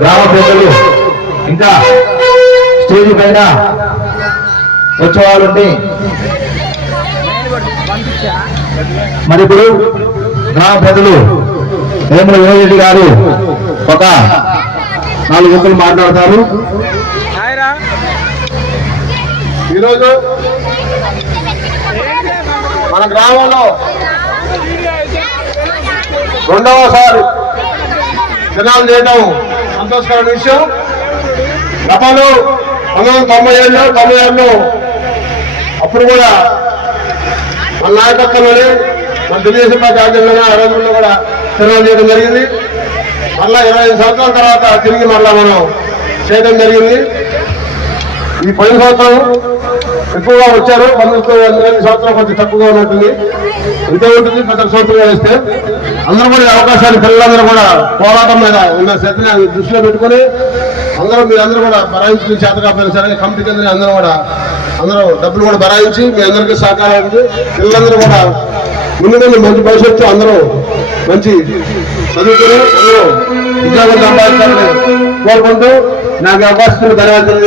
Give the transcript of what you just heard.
గ్రామ పెద్దలు ఇంకా స్టేజ్ పైన వచ్చేవాళ్ళుండి మరి ఇప్పుడు గ్రామ పెద్దలు వేముల వినోదరెడ్డి గారు ఒక 4 గంటలు మాట్లాడతారు. ఈరోజు మన గ్రామంలో రెండవసారి జనాలు చేయడం సంతోషకరమైన విషయం. గతంలో 1997లో అప్పుడు కూడా మన నాయకత్వంలోనే మన తెలుగుదేశం పార్టీ ఆధ్వర్యంలో ఆ రోజుల్లో కూడా జనాలు చేయడం జరిగింది. మళ్ళా 25 సంవత్సరాల తర్వాత తిరిగి మళ్ళా మనం చేయడం జరిగింది. ఈ 10 సంవత్సరం ఎక్కువగా వచ్చారు, 12 సంవత్సరం కొంచెం తక్కువగా ఉన్నట్టుంది. ఇంత ఉంటుంది ప్రతి సంవత్సరం వేస్తే అందరూ కూడా అవకాశాలు పిల్లలందరూ కూడా పోరాటం మీద ఉన్న శ్రద్ధని దృష్టిలో పెట్టుకుని మీరందరూ కూడా బరాయించి చేత కాకపోయినా సరే కమిటీ కింద అందరూ డబ్బులు కూడా బరాయించి మీ అందరికీ సహకారం పిల్లలందరూ కూడా ముందు మంచి భవిష్యత్తు అందరూ మంచి చదువుకుని అందరూ ఉద్యోగం సంపాదించాలని కోరుకుంటూ నాకు అవకాశం ధన్యవాదాలు.